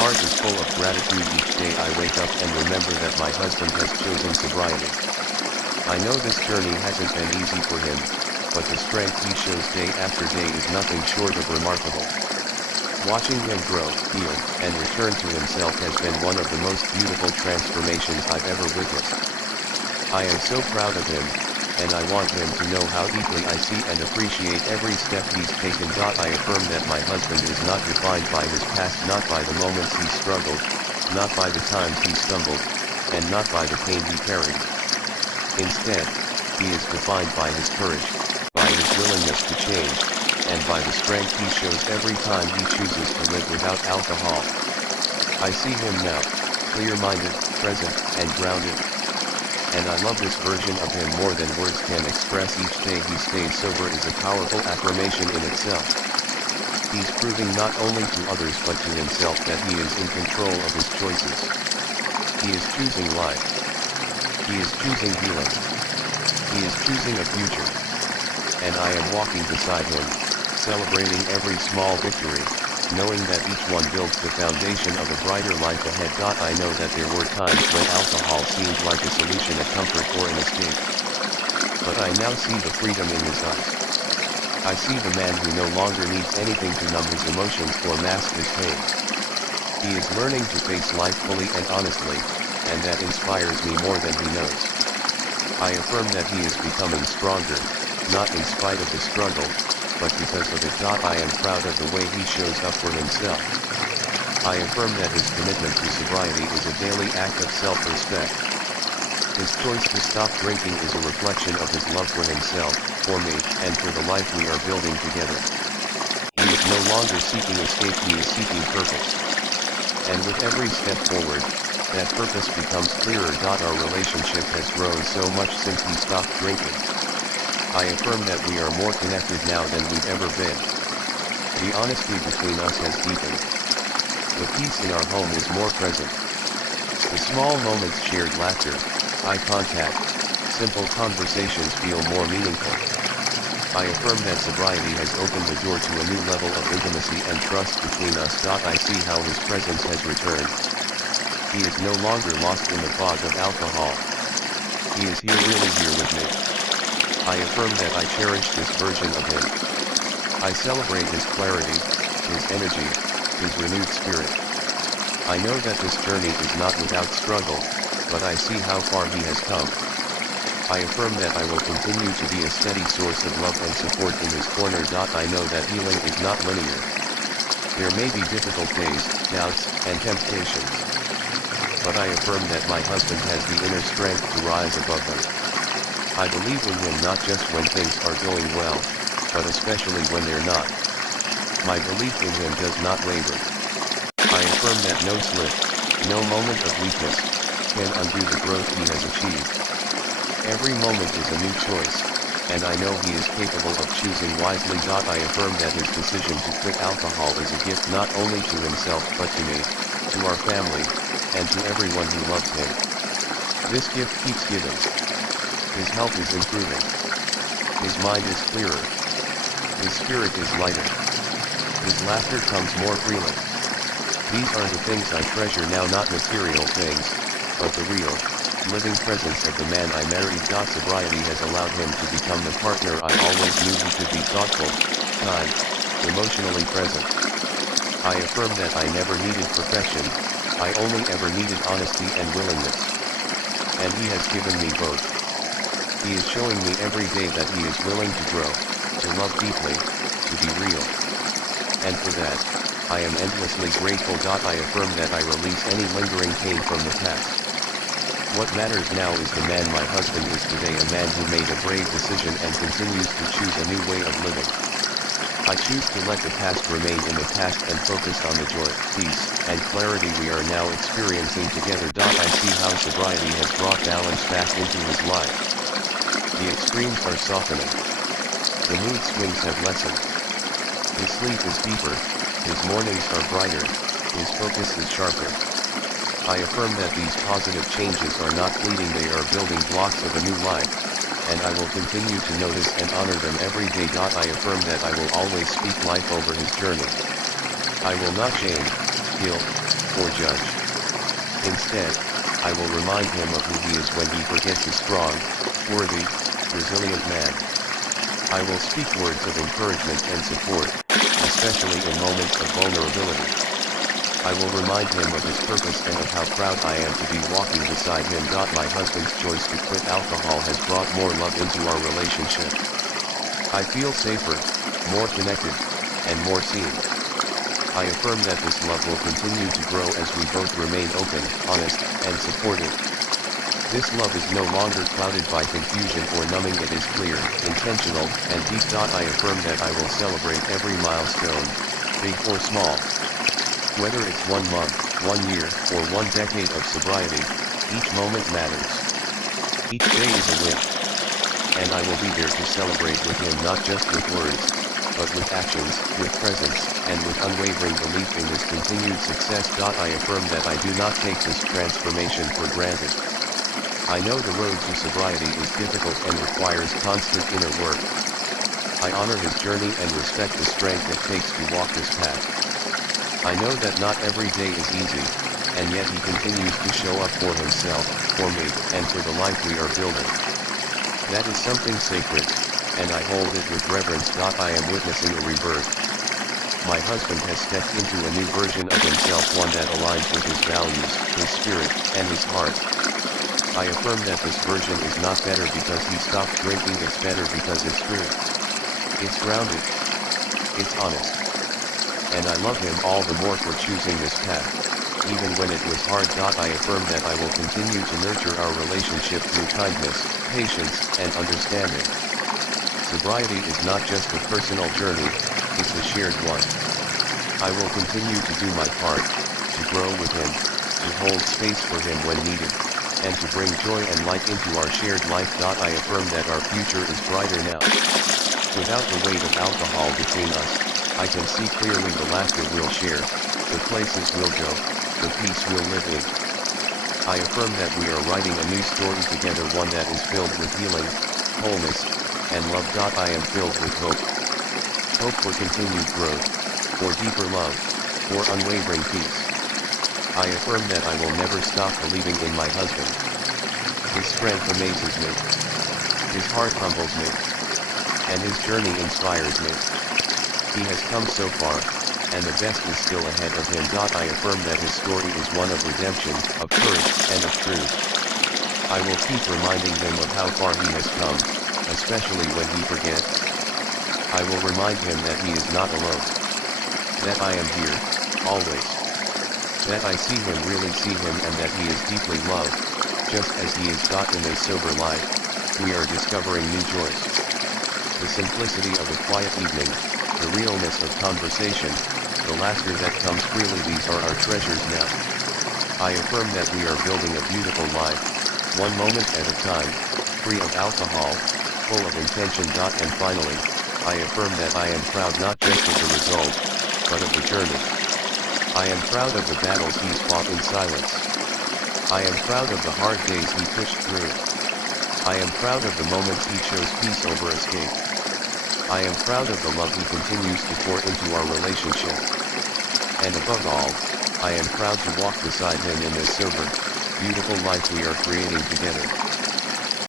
heart is full of gratitude each day I wake up and remember that my husband has chosen sobriety. I know this journey hasn't been easy for him, but the strength he shows day after day is nothing short of remarkable. Watching him grow, heal, and return to himself has been one of the most beautiful transformations I've ever witnessed. I am so proud of him, and I want him to know how deeply I see and appreciate every step he's taken. I affirm that my husband is not defined by his past, not by the moments he struggled, not by the times he stumbled, and not by the pain he carried. Instead, he is defined by his courage, by his willingness to change, and by the strength he shows every time he chooses to live without alcohol. I see him now, clear-minded, present, and grounded. And I love this version of him more than words can express. Each day he stays sober is a powerful affirmation in itself. He's proving not only to others but to himself that he is in control of his choices. He is choosing life. He is choosing healing. He is choosing a future. And I am walking beside him, celebrating every small victory, knowing that each one builds the foundation of a brighter life ahead. I know that there were times when alcohol seemed like a solution, a comfort, or an escape. But I now see the freedom in his eyes. I see the man who no longer needs anything to numb his emotions or mask his pain. He is learning to face life fully and honestly, and that inspires me more than he knows. I affirm that he is becoming stronger, not in spite of the struggle, but because of it. I am proud of the way he shows up for himself. I affirm that his commitment to sobriety is a daily act of self-respect. His choice to stop drinking is a reflection of his love for himself, for me, and for the life we are building together. He is no longer seeking escape, he is seeking purpose. And with every step forward, that purpose becomes clearer. Our relationship has grown so much since he stopped drinking. I affirm that we are more connected now than we've ever been. The honesty between us has deepened. The peace in our home is more present. The small moments, shared laughter, eye contact, simple conversations feel more meaningful. I affirm that sobriety has opened the door to a new level of intimacy and trust between us. I see how his presence has returned. He is no longer lost in the fog of alcohol. He is here, really here with me. I affirm that I cherish this version of him. I celebrate his clarity, his energy, his renewed spirit. I know that this journey is not without struggle, but I see how far he has come. I affirm that I will continue to be a steady source of love and support in his corner. I know that healing is not linear. There may be difficult days, doubts, and temptations. But I affirm that my husband has the inner strength to rise above them. I believe in him not just when things are going well, but especially when they're not. My belief in him does not waver. I affirm that no slip, no moment of weakness, can undo the growth he has achieved. Every moment is a new choice, and I know he is capable of choosing wisely. I affirm that his decision to quit alcohol is a gift not only to himself but to me, to our family, and to everyone who loves him. This gift keeps giving. His health is improving. His mind is clearer. His spirit is lighter. His laughter comes more freely. These are the things I treasure now, not material things, but the real, living presence of the man I married. Sobriety has allowed him to become the partner I always knew he could be: thoughtful, kind, emotionally present. I affirm that I never needed perfection, I only ever needed honesty and willingness. And he has given me both. He is showing me every day that he is willing to grow, to love deeply, to be real. And for that, I am endlessly grateful. I affirm that I release any lingering pain from the past. What matters now is the man my husband is today, a man who made a brave decision and continues to choose a new way of living. I choose to let the past remain in the past and focus on the joy, peace, and clarity we are now experiencing together. I see how sobriety has brought balance back into his life. The extremes are softening. The mood swings have lessened. His sleep is deeper, his mornings are brighter, his focus is sharper. I affirm that these positive changes are not fleeting, they are building blocks of a new life, and I will continue to notice and honor them every day. I affirm that I will always speak life over his journey. I will not shame, guilt, or judge. Instead, I will remind him of who he is when he forgets a strong, worthy, resilient man. I will speak words of encouragement and support, especially in moments of vulnerability. I will remind him of his purpose and of how proud I am to be walking beside him. My husband's choice to quit alcohol has brought more love into our relationship. I feel safer, more connected, and more seen. I affirm that this love will continue to grow as we both remain open, honest, and supportive. This love is no longer clouded by confusion or numbing. It is clear, intentional, and deep. I affirm that I will celebrate every milestone, big or small. Whether it's 1 month, 1 year, or 1 decade of sobriety, each moment matters. Each day is a win. And I will be there to celebrate with him, not just with words, but with actions, with presence, and with unwavering belief in his continued success. I affirm that I do not take this transformation for granted. I know the road to sobriety is difficult and requires constant inner work. I honor his journey and respect the strength it takes to walk this path. I know that not every day is easy, and yet he continues to show up for himself, for me, and for the life we are building. That is something sacred, and I hold it with reverence. I am witnessing a rebirth. My husband has stepped into a new version of himself, one that aligns with his values, his spirit, and his heart. I affirm that this version is not better because he stopped drinking, it's better because it's true. It's grounded. It's honest. And I love him all the more for choosing this path, even when it was hard. I affirm that I will continue to nurture our relationship through kindness, patience, and understanding. Sobriety is not just a personal journey, it's a shared one. I will continue to do my part, to grow with him, to hold space for him when needed, and to bring joy and light into our shared life. I affirm that our future is brighter now. Without the weight of alcohol between us, I can see clearly the laughter we'll share, the places we'll go, the peace we'll live in. I affirm that we are writing a new story together, one that is filled with healing, wholeness, and love. I am filled with hope. Hope for continued growth, for deeper love, for unwavering peace. I affirm that I will never stop believing in my husband. His strength amazes me. His heart humbles me. And his journey inspires me. He has come so far, and the best is still ahead of him. I affirm that his story is one of redemption, of courage, and of truth. I will keep reminding him of how far he has come, especially when he forgets. I will remind him that he is not alone. That I am here, always. That I see him, really see him, and that he is deeply loved, just as he is. In a sober life, we are discovering new joys. The simplicity of a quiet evening, the realness of conversation, the laughter that comes freely, these are our treasures now. I affirm that we are building a beautiful life, one moment at a time, free of alcohol, full of intention. And finally, I affirm that I am proud not just of the result, but of the journey. I am proud of the battles he's fought in silence. I am proud of the hard days he pushed through. I am proud of the moments he chose peace over escape. I am proud of the love he continues to pour into our relationship. And above all, I am proud to walk beside him in this sober, beautiful life we are creating together.